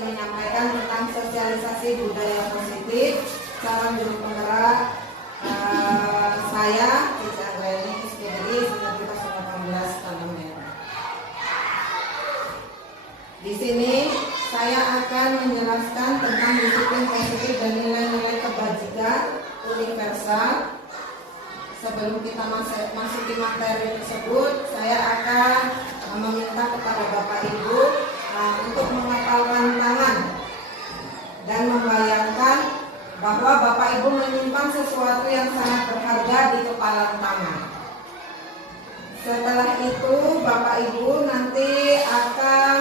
ingin menyampaikan tentang sosialisasi budaya positif. Salam guru penggerak. Saya Cici Anggraini SPDI 1918 Tanah Merah. Di sini saya akan menjelaskan tentang disiplin positif dan nilai-nilai kebajikan universal. Sebelum kita masuki materi tersebut, saya akan meminta kepada Bapak Ibu untuk mengepalkan tangan dan membayangkan bahwa Bapak Ibu menyimpan sesuatu yang sangat berharga di kepalan tangan. Setelah itu Bapak Ibu nanti akan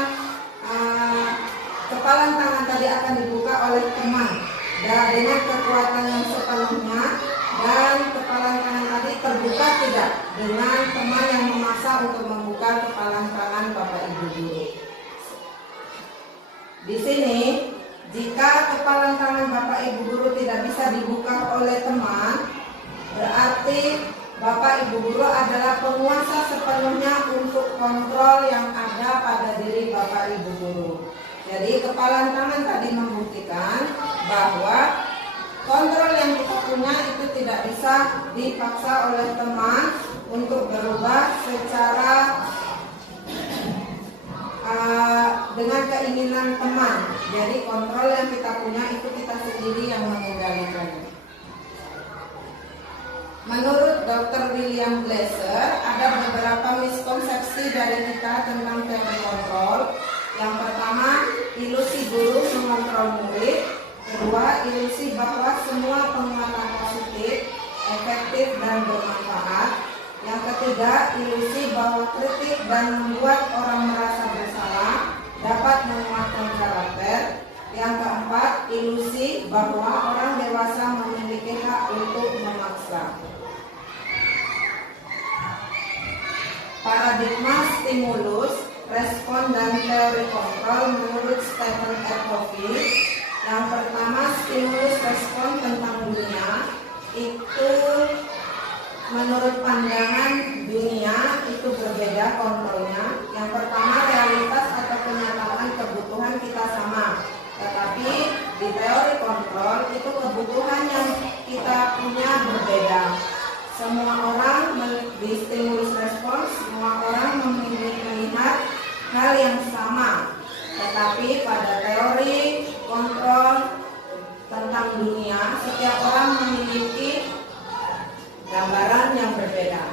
kepalan tangan tadi akan dibuka oleh teman dengan kekuatan yang sepenuhnya, dan kepalan tangan tadi terbuka tidak dengan teman yang memaksa untuk membuka kepalan tangan Bapak Ibu dulu. Di sini, jika kepalan tangan Bapak Ibu guru tidak bisa dibuka oleh teman, berarti Bapak Ibu guru adalah penguasa sepenuhnya untuk kontrol yang ada pada diri Bapak Ibu guru. Jadi kepalan tangan tadi membuktikan bahwa kontrol yang kita punya itu tidak bisa dipaksa oleh teman untuk berubah secara dengan keinginan teman. Jadi kontrol yang kita punya itu kita sendiri yang mengendalikannya. Menurut Dr. William Glasser, ada beberapa miskonsepsi dari kita tentang teori kontrol. Yang pertama, ilusi guru mengontrol murid. Kedua, ilusi bahwa semua penguatan positif, efektif dan bermanfaat. Yang ketiga, ilusi bahwa kritik dan membuat orang merasa bersalah dapat menguatkan karakter. Yang keempat, ilusi bahwa orang dewasa memiliki hak untuk memaksa. Paradigma stimulus, respon dan teori kontrol menurut Stephen R. Covey. Yang pertama, stimulus respon tentang dunia itu menurut pandangan dunia itu berbeda kontrolnya. Yang pertama, realitas atau kenyataan kebutuhan kita sama, tetapi di teori kontrol itu kebutuhan yang kita punya berbeda. Semua orang di stimulus respon, semua orang melihat hal yang sama, tetapi pada teori kontrol tentang dunia, setiap orang memiliki gambaran yang berbeda.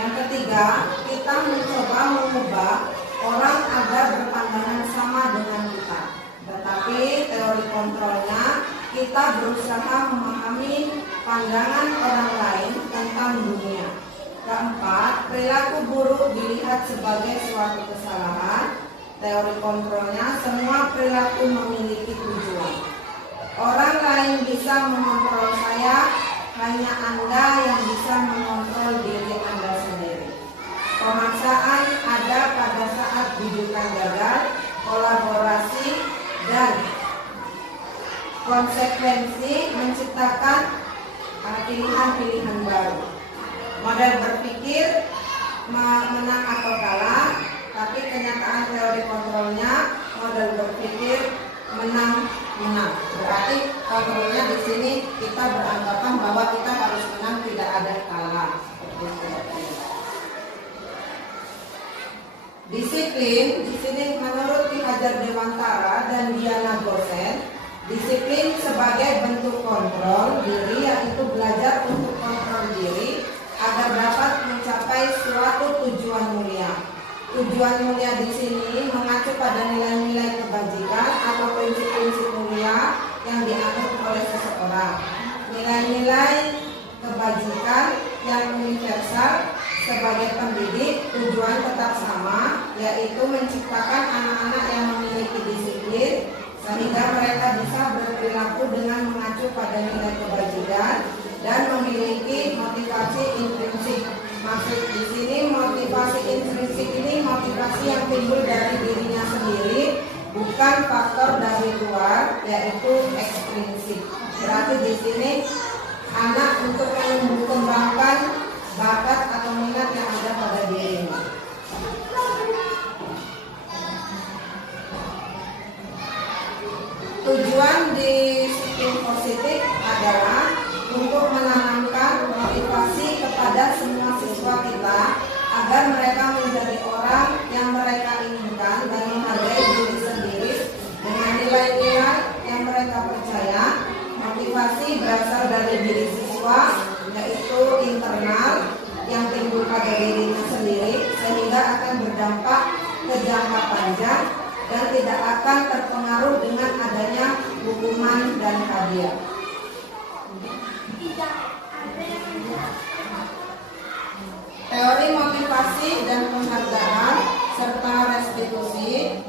Yang ketiga, kita mencoba mengubah orang agar berpandangan sama dengan kita, tetapi teori kontrolnya kita berusaha memahami pandangan orang lain tentang dunia. Keempat, perilaku buruk dilihat sebagai suatu kesalahan. Teori kontrolnya, semua perilaku memiliki tujuan. Orang lain bisa mengontrol saya, hanya Anda yang bisa mengontrol diri Anda sendiri. Pemaksaan ada pada saat bidukan gagal, kolaborasi dan konsekuensi menciptakan pilihan-pilihan baru. Model berpikir menang atau kalah, tapi kenyataan teori kontrolnya model berpikir menang. Berarti kontrolnya di sini kita beranggapan bahwa kita harus menang, tidak ada kalah. Disiplin di sini menurut Ki Hajar Dewantara dan Diana Gosen, disiplin sebagai bentuk kontrol diri, yaitu belajar untuk kontrol diri agar dapat mencapai suatu tujuan mulia. Tujuan mulia di sini mengacu pada nilai-nilai kebajikan atau prinsip-prinsip mulia yang dianut oleh seseorang. Nilai-nilai kebajikan yang universal sebagai pendidik, tujuan tetap sama, yaitu menciptakan anak-anak yang memiliki disiplin sehingga mereka bisa berperilaku dengan mengacu pada nilai kebajikan dan memiliki motivasi intrinsik. Maksud di sini motivasi intrinsik ini motivasi yang timbul dari dirinya sendiri, bukan faktor dari luar, yaitu ekstrinsik. Berarti di sini anak untuk mengembangkan bakat atau minat yang ada pada dirinya. Tujuan disiplin positif adalah untuk menanamkan motivasi kepada semua siswa kita agar mereka menjadi orang yang mereka inginkan dan menghargai diri sendiri dengan nilai-nilai yang mereka percaya. Motivasi berasal dari diri siswa, yaitu internal yang timbul pada dirinya sendiri sehingga akan berdampak ke jangka panjang dan tidak akan terpengaruh dengan adanya hukuman dan hadiah. Teori motivasi dan penghargaan serta restitusi.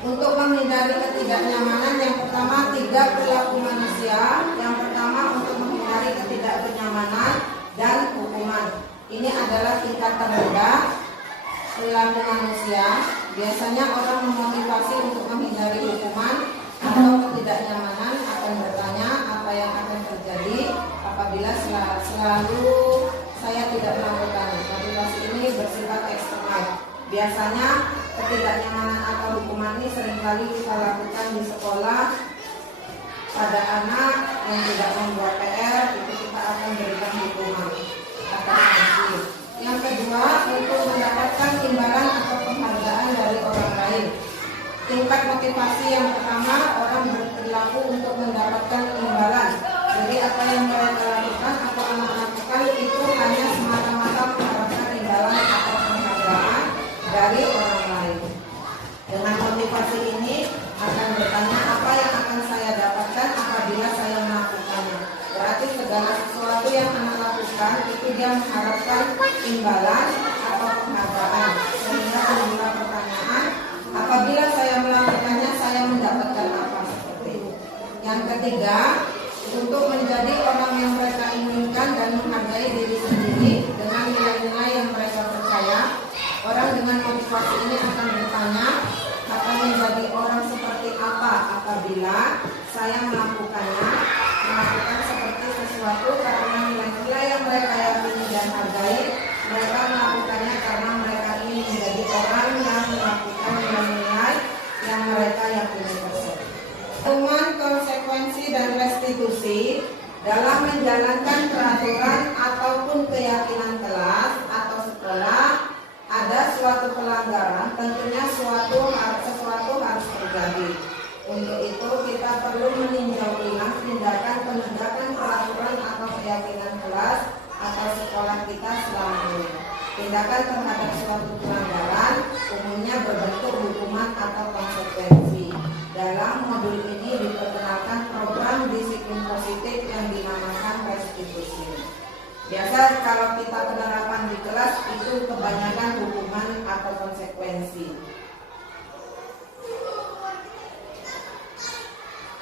Untuk menghindari ketidaknyamanan, yang pertama 3 perilaku manusia. Yang pertama untuk menghindari ketidaknyamanan dan hukuman. Ini adalah tingkat terendah perilaku manusia. Biasanya orang memotivasi untuk menghindari hukuman atau ketidaknyamanan akan bertanya apa yang akan terjadi apabila selalu saya tidak melakukan. Motivasi ini bersifat eksternal. Biasanya ketidaknyamanan atau hukuman ini seringkali kita lakukan di sekolah. Pada anak yang tidak membuat PR, itu kita akan berikan hukuman atau sanksi. Yang kedua, untuk mendapatkan imbalan atau penghargaan dari orang lain. Tingkat motivasi yang pertama, orang berperilaku untuk mendapatkan imbalan. Jadi apa yang mereka lakukan atau anak lakukan itu hanya semata-mata mengharapkan imbalan atau penghargaan dari orang lain. Dengan motivasi ini akan bertanya apa yang akan saya dapatkan apabila saya melakukannya. Berarti segala sesuatu yang anak lakukan itu dia mengharapkan imbalan atau penghargaan. Sehingga timbul pertanyaan, apabila saya melakukannya saya mendapatkan apa, seperti itu. Yang ketiga, untuk menjadi orang yang mereka inginkan dan menghargai diri sendiri dengan nilai-nilai yang mereka percaya. Orang dengan motivasi ini akan bertanya, akan menjadi orang seperti apa apabila saya melakukan seperti sesuatu karena nilai-nilai yang mereka yakini dan hargai. Mereka melakukannya karena mereka ingin menjadi orang yang melakukan nilai-nilai yang mereka yakini tersebut. Hukuman, konsekuensi, dan restitusi dalam menjalankan peraturan ataupun keyakinan kelas atau sekolah. Ada suatu pelanggaran, tentunya sesuatu harus terjadi. Untuk itu kita perlu meninjau ulang tindakan penegakan peraturan atau keyakinan kelas atau sekolah kita selama ini. Tindakan terhadap suatu pelanggaran umumnya berbentuk hukuman atau konsekuensi. Dalam modul ini diperkenalkan program disiplin positif yang dinamakan restitusi. Biasa kalau kita penerapan di kelas itu kebanyakan hukuman atau konsekuensi.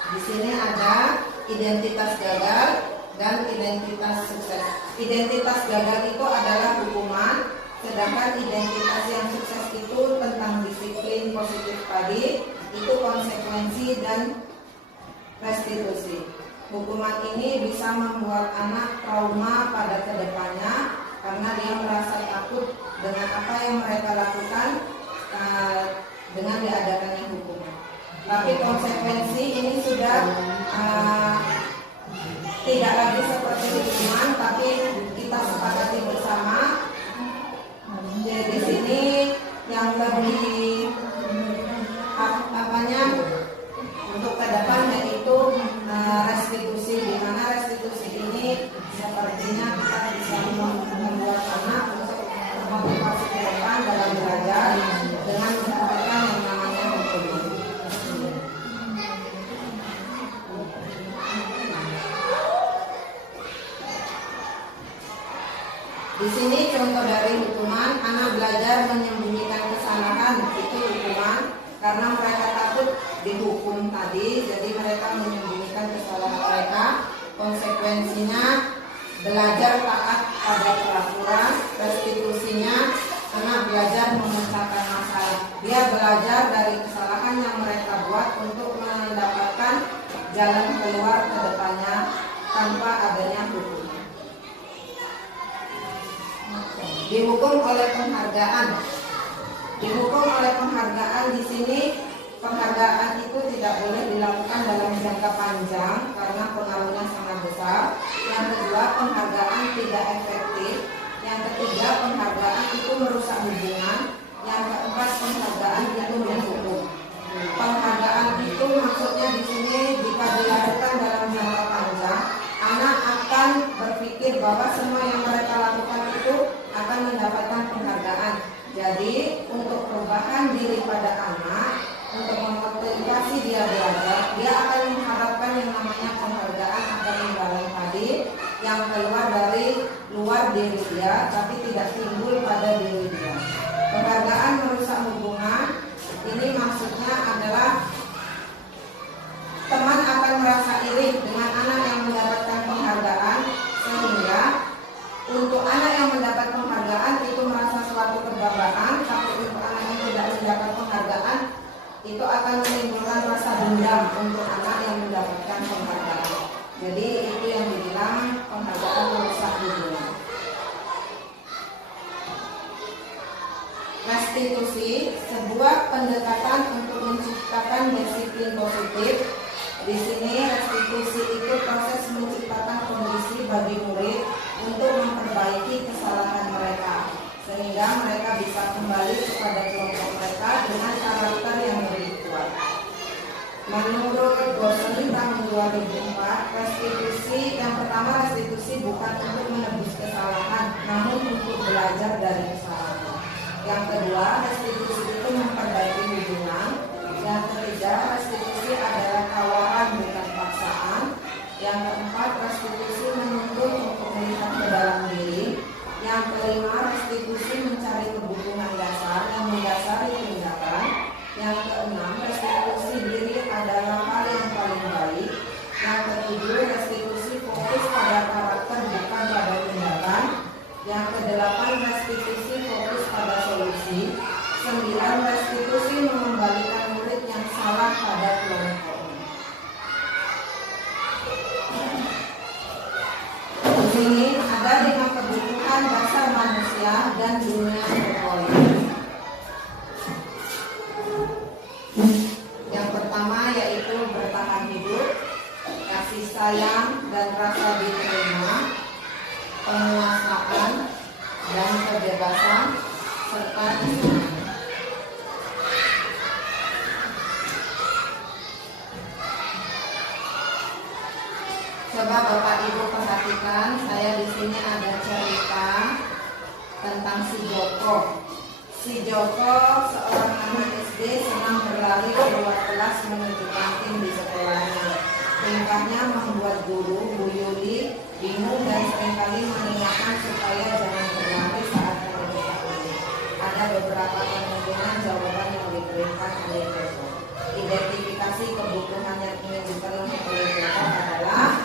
Di sini ada identitas gagal dan identitas sukses. Identitas gagal itu adalah hukuman, sedangkan identitas yang sukses itu tentang disiplin positif tadi, itu konsekuensi dan restitusi. Hukuman ini bisa membuat anak trauma pada kedepannya karena dia merasa takut dengan apa yang mereka lakukan dengan diadakannya hukuman. Tapi konsekuensi ini sudah tidak lagi seperti hukuman, tapi kita sepakati bersama. Jadi di sini yang lebih untuk ke depan yaitu restitusi, di mana restitusi ini sepertinya kita bisa membuat anak untuk motivasi ke depan dalam belajar dengan mendapatkan yang namanya hukuman. Di sini contoh dari hukuman, anak belajar menyembunyikan kesalahan, itu hukuman karena mereka takut dihukum tadi, jadi mereka menyembunyikan kesalahan mereka. Konsekuensinya belajar taat pada peraturan. Restitusinya anak belajar memecahkan masalah. Dia belajar dari kesalahan yang mereka buat untuk mendapatkan jalan keluar ke depannya tanpa adanya hukum. Dihukum oleh penghargaan. Dihukum oleh penghargaan di sini tidak efektif. Yang ketiga, penghargaan itu merusak hubungan. Yang keempat, penghargaan itu mendukung. Penghargaan itu maksudnya di sini jika dilakukan dalam jangka panjang, anak akan berpikir bahwa semua yang mereka lakukan itu akan mendapatkan penghargaan. Jadi untuk perubahan diri pada anak, untuk memotivasi dia belajar, dia akan mengharapkan yang namanya penghargaan atau imbalan tadi yang keluar dari luar diri dia, tapi tidak timbul pada diri dia. Penghargaan merusak hubungan, ini maksudnya adalah teman akan merasa iri dengan anak yang mendapatkan penghargaan, sehingga untuk anak yang mendapat penghargaan itu merasa suatu kebanggaan, tapi untuk anak yang tidak mendapat penghargaan itu akan menimbulkan rasa dendam untuk anak yang mendapatkan penghargaan. Jadi itu yang dibilang penghargaan merusak hubungan. Restitusi, sebuah pendekatan untuk menciptakan disiplin positif. Di sini restitusi itu proses menciptakan kondisi bagi murid untuk memperbaiki kesalahan mereka, sehingga mereka bisa kembali kepada kelompok mereka dengan karakter yang lebih kuat. Menurut Gosling tahun 2004, restitusi yang pertama, restitusi bukan untuk menebus kesalahan, namun untuk belajar dari kesalahan. Yang kedua, restitusi itu memperbaiki hubungan. Yang ketiga, restitusi adalah tawaran bukan paksaan. Yang keempat, restitusi menuntut untuk melihat ke dalam diri. Yang kelima, restitusi mencari kebutuhan dasar yang mendasari tindakan. Yang keenam, restitusi diri adalah hal yang paling baik. Yang ketujuh, restitusi fokus pada karakter bukan pada tindakan. Yang kedelapan, restitusi fokus pada solusi. 9, restitusi mengembalikan murid yang salah pada kelompoknya. Di sini ada 5 kebutuhan dasar manusia dan dunia berpolitik. Yang pertama yaitu bertahan hidup, kasih sayang dan rasa diterima, penguasaan dan kebebasan, serta kesenangan. Coba Bapak Ibu perhatikan, saya di sini ada cerita tentang si Joko. Si Joko seorang anak SD senang berlari keluar kelas menuju kantin di sekolahnya. Tingkahnya membuat guru Bu Yuli bingung dan seringkali mengingatkan supaya jangan berlari saat mengerjakan. Ada beberapa kemungkinan jawaban yang diberikan oleh Joko. Identifikasi kebutuhan yang ingin dipenuhi oleh Joko adalah: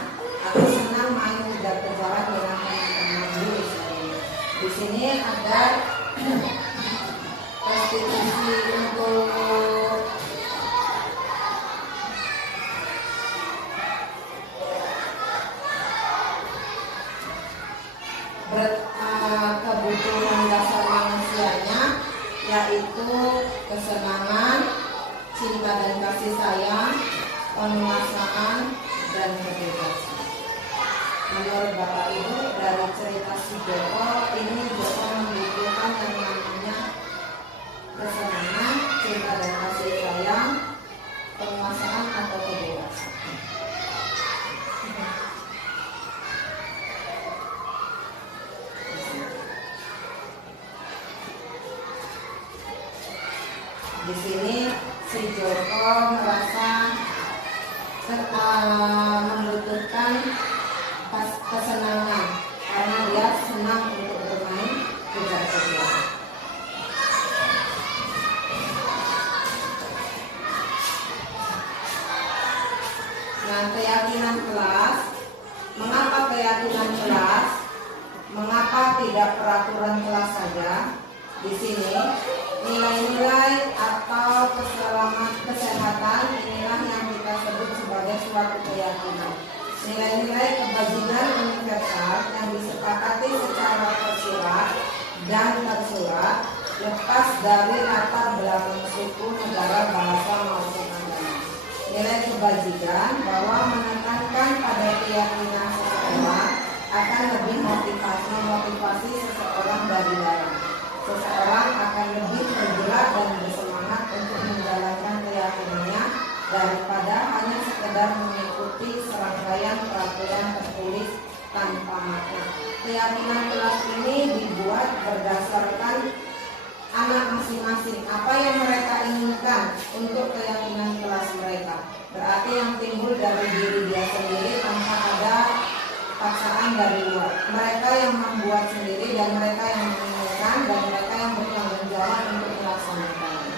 aku senang main kejar-kejaran dengan teman-teman dulu. Di sini ada restitusi untuk kebutuhan dasar manusianya, yaitu kesenangan, cinta dan kasih sayang, penguasaan, dan kebebasan. Menurut Bapak Ibu, dari cerita si Joko ini, Joko membutuhkan yang namanya kesenangan, cinta dan kasih sayang, penguasaan atau kebebasan. Di sini si Joko merasa membutuhkan kesenangan karena dia senang untuk bermain kejar-kejaran. Nah, keyakinan kelas. Mengapa keyakinan kelas? Mengapa tidak peraturan kelas saja? Di sini nilai-nilai atau kesehatan inilah yang kita sebut sebagai suatu keyakinan. Nilai-nilai kebajikan universal yang disepakati secara tersurat dan tersurat, lepas dari latar belakang suku, negara, bahasa maupun agama. Nilai kebajikan bahwa menekankan pada keyakinan seseorang akan lebih memotivasi seseorang dari dalam. Seseorang akan lebih tergerak dan bersemangat untuk menjalankan keyakinannya daripada hanya sekedar mengikuti serangkaian peraturan tertulis tanpa makna. Keyakinan kelas ini dibuat berdasarkan anak masing-masing, apa yang mereka inginkan untuk keyakinan kelas mereka. Berarti yang timbul dari diri dia sendiri tanpa ada paksaan dari luar. Mereka yang membuat sendiri dan mereka yang menginginkan dan mereka yang bertanggung jawab untuk melaksanakannya.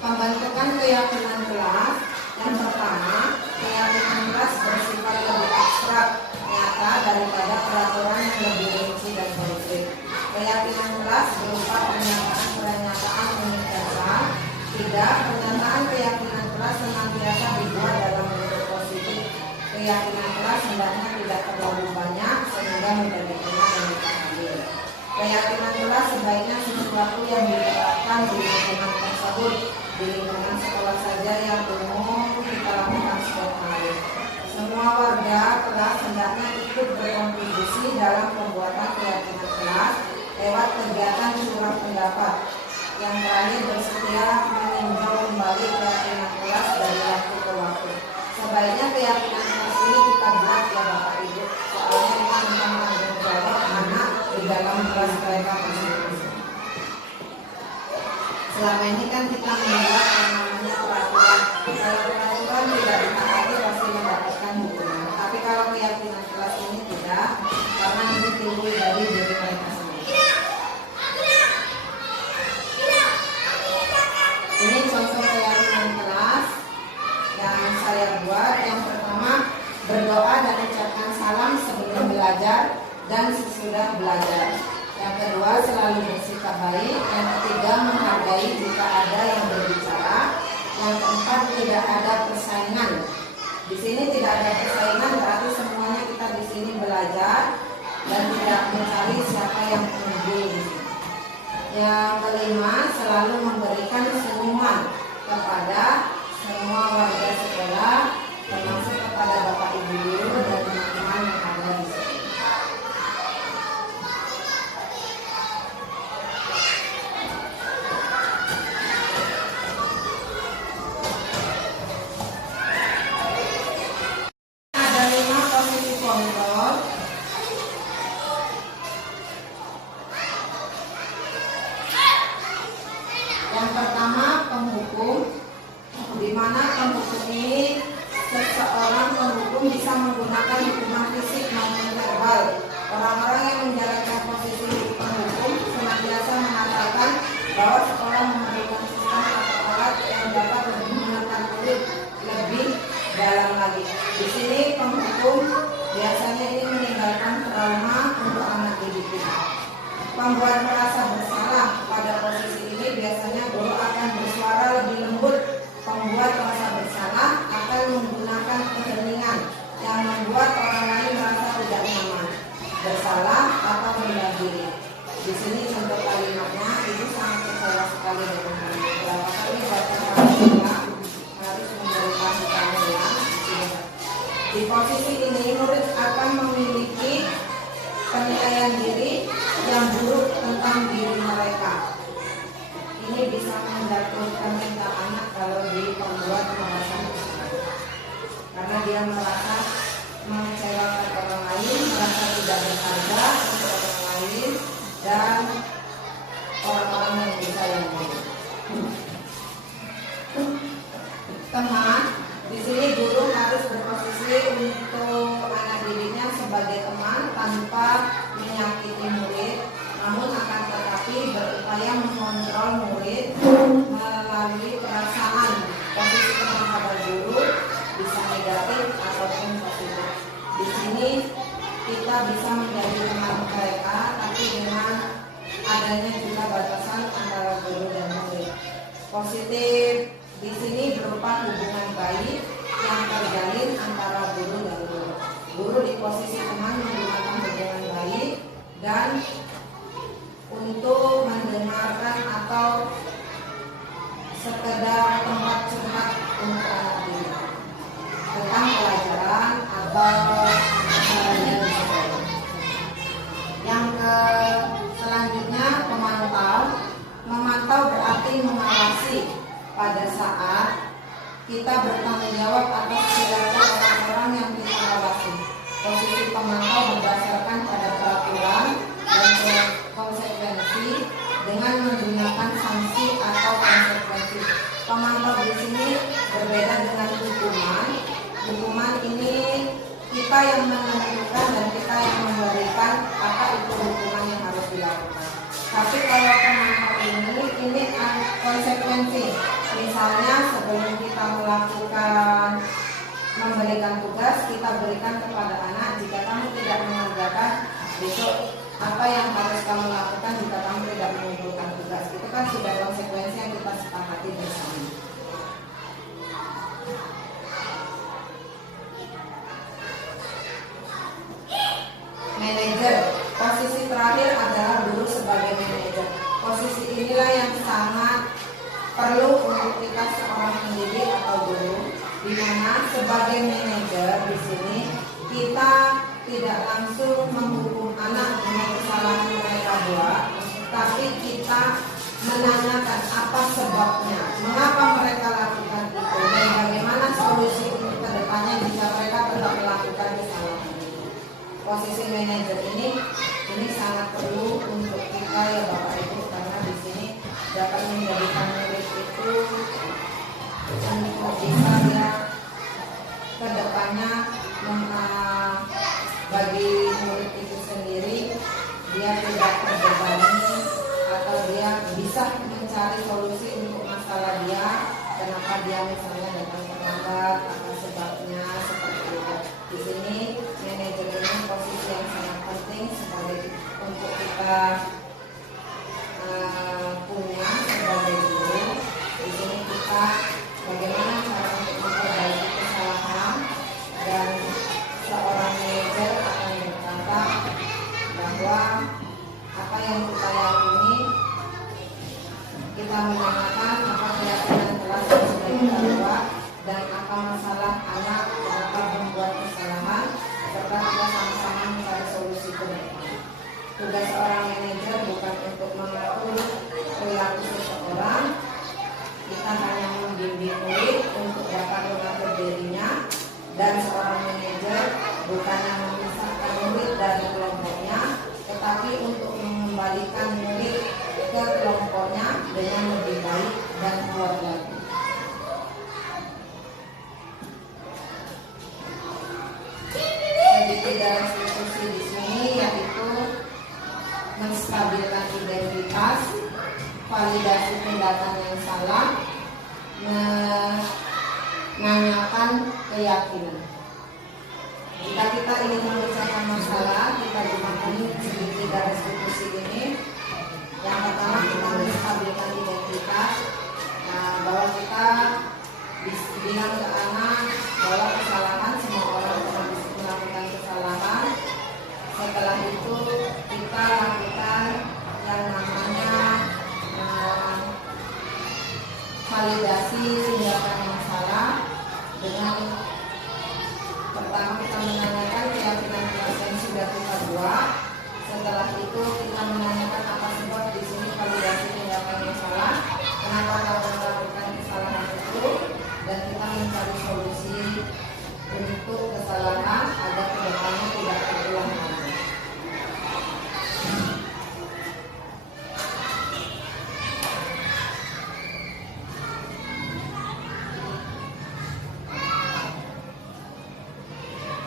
Pembentukan keyakinan kelas. Yang pertama, keyakinan kelas bersifat lebih abstrak, nyata daripada peraturan yang lebih rinci dan konkret. Keyakinan kelas berupa pernyataan universal. Tidak, pernyataan keyakinan kelas senantiasa dibuat dalam bentuk positif. Keyakinan kelas hendaknya tidak terlalu banyak sehingga menjadi benar dan adil. Keyakinan kelas sebaiknya sesuatu yang diterapkan di lingkungan tersebut, di lingkungan sekolah saja yang umum kita lakukan setiap hari. Semua warga kelas hendaknya ikut berkontribusi dalam pembuatan keyakinan kelas lewat kegiatan surat pendapat. Yang terakhir, bersedia meninjau kembali keyakinan kelas dari waktu ke waktu. Sebaiknya keyakinan kelas ini kita buat ya Bapak Ibu, soalnya kita tentang tanggung jawab anak di dalam kelas mereka masing-masing. Selama ini kan kita membuat yang namanya peraturan. Kalau peraturan tidak ditaati pasti mendapatkan hukuman. Tapi kalau keyakinan kelas ini tidak, karena ini timbul dari diri mereka sendiri. Ini contoh keyakinan kelas yang saya buat. Yang pertama, berdoa dan ucapkan salam sebelum belajar dan sesudah belajar. Yang kedua, selalu bersikap baik. Yang ketiga, menghargai jika ada yang berbicara. Yang keempat, tidak ada persaingan. Di sini tidak ada persaingan, berarti semuanya kita di sini belajar dan tidak mencari siapa yang unggul. Yang kelima, selalu memberikan senyuman kepada semua warga sekolah, termasuk kepada Bapak Ibu guru dan teman-teman yang ada di sini. Ada 5 posisi kontrol. Yang pertama, penghukum, di mana penghukum ini seseorang penghukum bisa menggunakan hukuman fisik maupun verbal. Orang-orang yang menjalankan posisi penghukum senantiasa mengatakan bahwa sekolah memerlukan sistem atau alat yang dapat lebih menekan murid lebih dalam lagi. Di sini penghukum biasanya ini meninggalkan trauma untuk anak didiknya. Pembuat merasa bersalah pada posisi ini biasanya guru akan bersuara lebih lembut. Pembuat merasa bersalah akan menggunakan keheningan yang membuat orang lain merasa tidak nyaman, bersalah atau rendah diri. Di sini contoh kalimatnya, itu sangat kecewa sekali dengan kalimat. Berapa kali baca kalimat harus memberitahukan ya. Di posisi ini murid akan memiliki penilaian diri yang buruk tentang diri mereka. Ini bisa menjatuhkan mental anak kalau di pembuat merasa karena dia merasa mengecewakan orang lain, merasa tidak berharga untuk orang lain dan orang-orang yang disayangi. Teman, di sini guru harus berposisi untuk anak didiknya sebagai teman tanpa menyakiti murid, namun akan tetapi berupaya mengontrol murid melalui perasaan. Posisi teman pada guru bisa negatif ataupun positif. Di sini kita bisa menjadi teman mereka, tapi dengan adanya juga batasan antara guru dan murid. Positif di sini berupa hubungan baik yang terjalin antara guru dan guru. Guru di posisi teman menggunakan hubungan baik dan untuk mendengarkan atau sekedar tempat curhat untuk anak didik. tentang pelajaran atau yang selanjutnya memantau berarti mengawasi pada saat kita bertanggung jawab atas perilaku orang-orang yang kita awasi. Posisi pemantau berdasarkan pada peraturan dan konsekuensi dengan menggunakan sanksi atau konsekuensi. Pemantau di sini berbeda dengan hukuman. Hukuman ini kita yang menentukan dan kita yang memberikan apa itu hukuman yang harus dilakukan. Tapi kalau pemantau ini konsekuensi. Misalnya sebelum kita memberikan tugas, kita berikan kepada anak, jika kamu tidak mengerjakan besok apa yang harus kamu lakukan jika kamu tidak mengumpulkan tugas. Itu kan sudah konsekuensi yang kita sepakati bersama. Manajer, posisi terakhir adalah guru sebagai manajer. Posisi inilah yang sangat perlu untuk kita seorang pendidik atau guru, di mana sebagai manajer di sini kita tidak langsung menghukum anak dengan kesalahan yang mereka buat, tapi kita menanyakan apa sebabnya, mengapa mereka lakukan itu, dan bagaimana solusi untuk kedepannya jika mereka tetap melakukan kesalahan itu. Posisi manajer ini sangat perlu untuk kita ya Bapak Ibu, karena di sini dapat menjadikan murid itu untuk bisa ya kedepannya bagi murid itu sendiri dia tidak terbebani atau dia bisa mencari solusi untuk masalah dia, kenapa dia misalnya datang terlambat, apa sebabnya, seperti itu. Di sini manajer ini posisi yang sangat penting sebagai untuk kita punya sebagai guru. Di sini kita bagaimana cara untuk memperbaiki kesalahan, dan seorang manajer akan berkata bahwa apa yang kita yakini, kita menanyakan apa keyakinan kelas yang sudah kita buat dan apa masalah anak kenapa membuat kesalahan, serta kita sama-sama mencari solusi ke depan. Tugas seorang manajer bukan untuk mengatur perilaku seseorang, kita hanya membimbing murid untuk dapat mengatur dirinya, dan seorang manajer bukannya memisahkan murid dari kelompoknya, tetapi untuk mengembalikan murid ke kelompoknya dengan lebih baik dan kuat lagi. Sedikit dari institusi di sini yaitu menstabilkan identitas, validasi tindakan yang salah, menanyakan keyakinan. Jika kita ingin menyelesaikan masalah, kita gunakan sedikit dari institusi ini. Yang pertama, kita menstabilkan identitas, bahwa kita bilang ke anak bahwa kesalahan, semua orang pernah melakukan kesalahan. Setelah itu kita lakukan yang namanya validasi tindakan yang salah dengan pertama kita menanyakan keyakinan yang sudah kita buat. Setelah itu kita menanyakan apa sebab di sini validasi tindakan yang salah, kenapa kamu melakukan kesalahan itu, dan kita mencari solusi untuk kesalahan agar kedepannya tidak terulang lagi.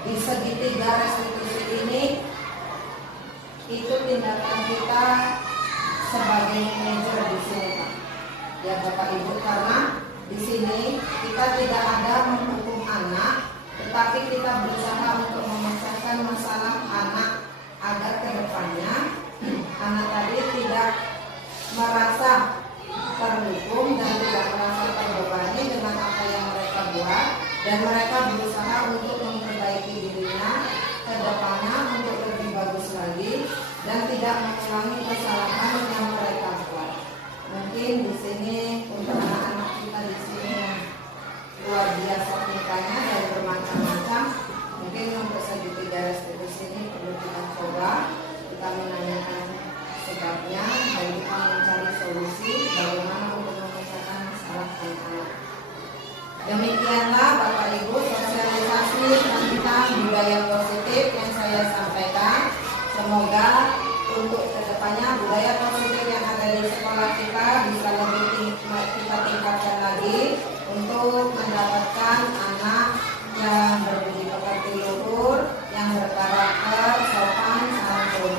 Di segitiga restitusi ini itu tindakan kita sebagai manajer di sini, Pak. Ya Bapak Ibu, karena di sini kita tidak ada menghukum anak, tetapi kita berusaha untuk memecahkan masalah anak agar kedepannya anak tadi tidak merasa terhukum dan tidak merasa terbebani dengan apa yang mereka buat, dan mereka berusaha untuk memperbaiki dirinya ke depannya untuk lebih bagus lagi dan tidak mengulangi kesalahan yang mereka buat. Mungkin di sini untuk anak-anak kita di sini luar biasa tingkahnya dan bermanfaat kita mencari solusi bagaimana untuk memecahkan masalah anak-anak. Demikianlah Bapak Ibu sosialisasi tentang budaya positif yang saya sampaikan. Semoga untuk kedepannya budaya positif yang ada di sekolah kita bisa lebih kita tingkatkan lagi untuk mendapatkan anak yang berbudi pekerti luhur, yang berkarakter, sopan, santun.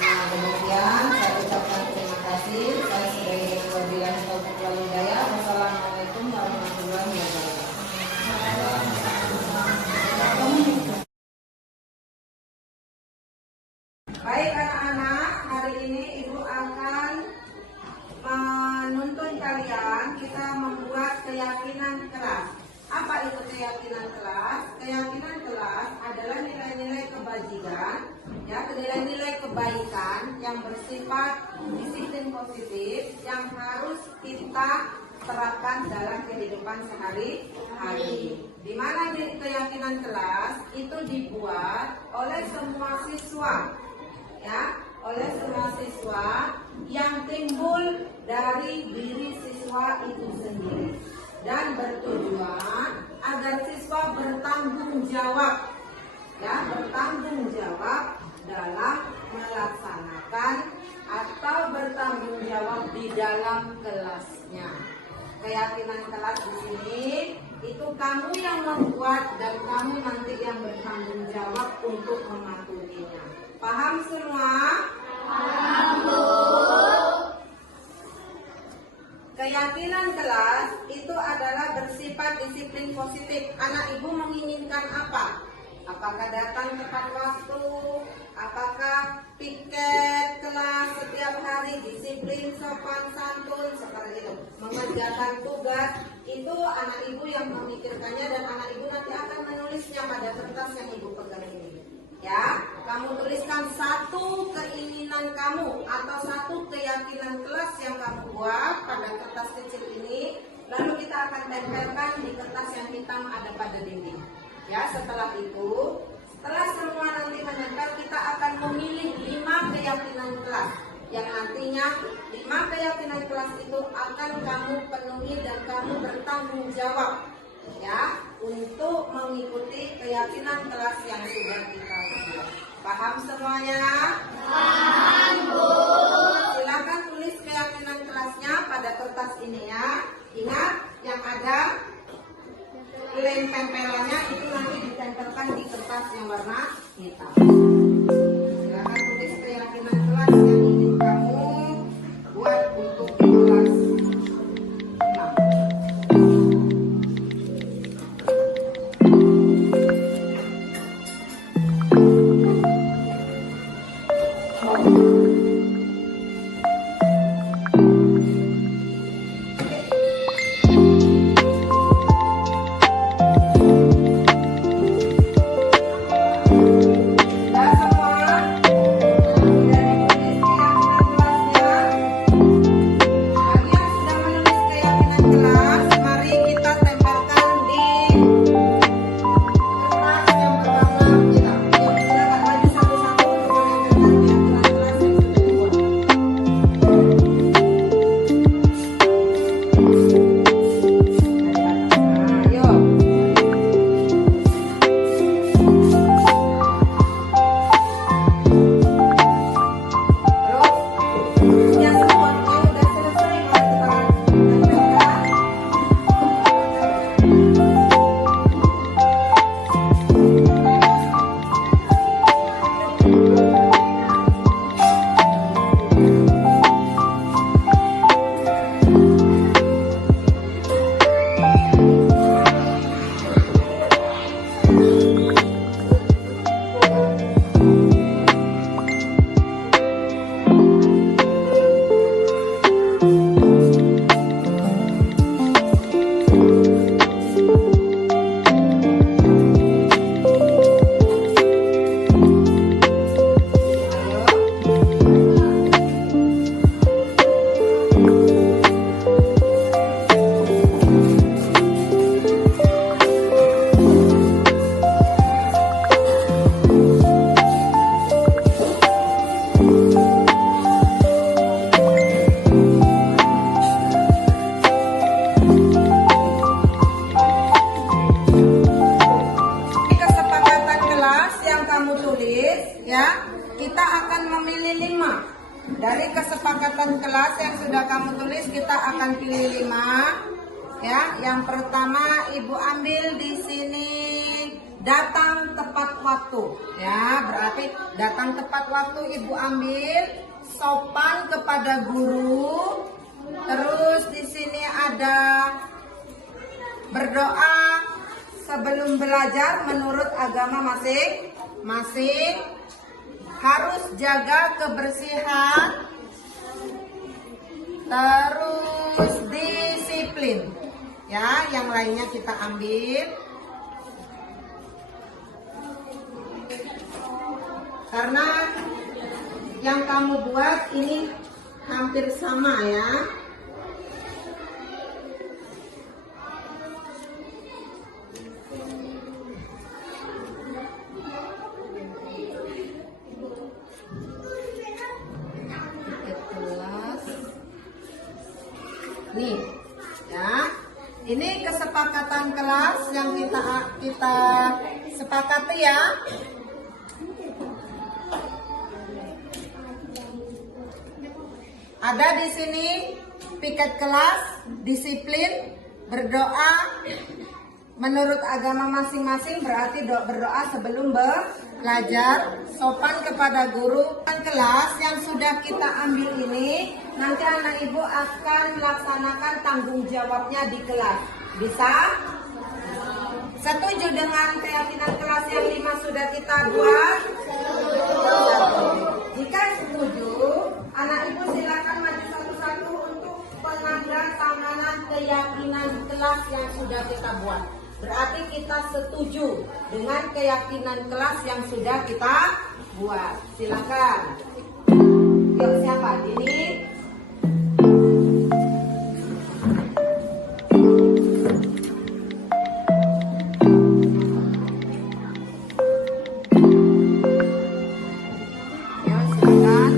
Nah, demikian saya ucapkan terima kasih. Saya sudahi dengan wabillahi taufiq wal hidayah. Wassalamualaikum warahmatullahi wabarakatuh. Baik anak-anak, hari ini Ibu akan menuntun kalian kita membuat keyakinan kelas. Apa itu keyakinan kelas? Keyakinan kelas adalah nilai-nilai kebajikan, ya, nilai-nilai kebaikan yang bersifat disiplin positif yang harus kita terapkan dalam kehidupan sehari-hari. Di mana keyakinan kelas itu dibuat oleh semua siswa, ya, oleh semua siswa yang timbul dari diri siswa itu sendiri dan bertujuan agar siswa bertanggung jawab, ya, bertanggung jawab dalam melaksanakan atau bertanggung jawab di dalam kelasnya. Keyakinan kelas di sini itu kamu yang membuat dan kamu nanti yang bertanggung jawab untuk mematuhinya. Paham semua? Paham, Bu. Keyakinan kelas itu adalah bersifat disiplin positif. Anak Ibu menginginkan apa? Apakah datang tepat waktu? Apakah piket kelas setiap hari, disiplin, sopan, santun, seperti itu. Mengerjakan tugas, itu anak Ibu yang memikirkannya dan anak Ibu nanti akan menulisnya pada kertas yang Ibu pegang ini. Ya, kamu tuliskan satu keinginan kamu atau satu keyakinan kelas yang kamu buat pada kertas kecil ini, lalu kita akan tempelkan di kertas yang hitam ada pada dinding. Ya, setelah itu, setelah semua nanti menempel, kita akan memilih 5 keyakinan kelas yang nantinya 5 keyakinan kelas itu akan kamu penuhi dan kamu bertanggung jawab, ya, untuk mengikuti keyakinan kelas yang sudah kita buat. Paham semuanya? Paham, Bu. Silakan tulis keyakinan kelasnya pada kertas ini ya. Ingat yang ada lem tempelannya itu nanti ditempelkan di kertas yang warna hitam. Silakan tulis keyakinan kelas yang ingin kamu buat untuk kelas 6. Dari kesepakatan kelas yang sudah kamu tulis, kita akan pilih 5. Ya, yang pertama Ibu ambil di sini datang tepat waktu. Ya, berarti datang tepat waktu Ibu ambil, sopan kepada guru. Terus di sini ada berdoa sebelum belajar menurut agama masing-masing. Harus jaga kebersihan. Terus disiplin. Ya, yang lainnya kita ambil. Karena yang kamu buat ini hampir sama ya. Nih, ya. Ini kesepakatan kelas yang kita sepakati ya. Ada di sini piket kelas, disiplin, berdoa menurut agama masing-masing, berarti berdoa sebelum belajar, sopan kepada guru. Kelas yang sudah kita ambil ini, nanti anak ibu akan melaksanakan tanggung jawabnya di kelas. Bisa? Setuju dengan keyakinan kelas yang 5 sudah kita buat? Jika setuju, anak ibu silakan maju satu-satu untuk penandatanganan keyakinan kelas yang sudah kita buat. Berarti kita setuju dengan keyakinan kelas yang sudah kita buat. Silakan. Yuk, siapa? Ini. Yuk, silakan.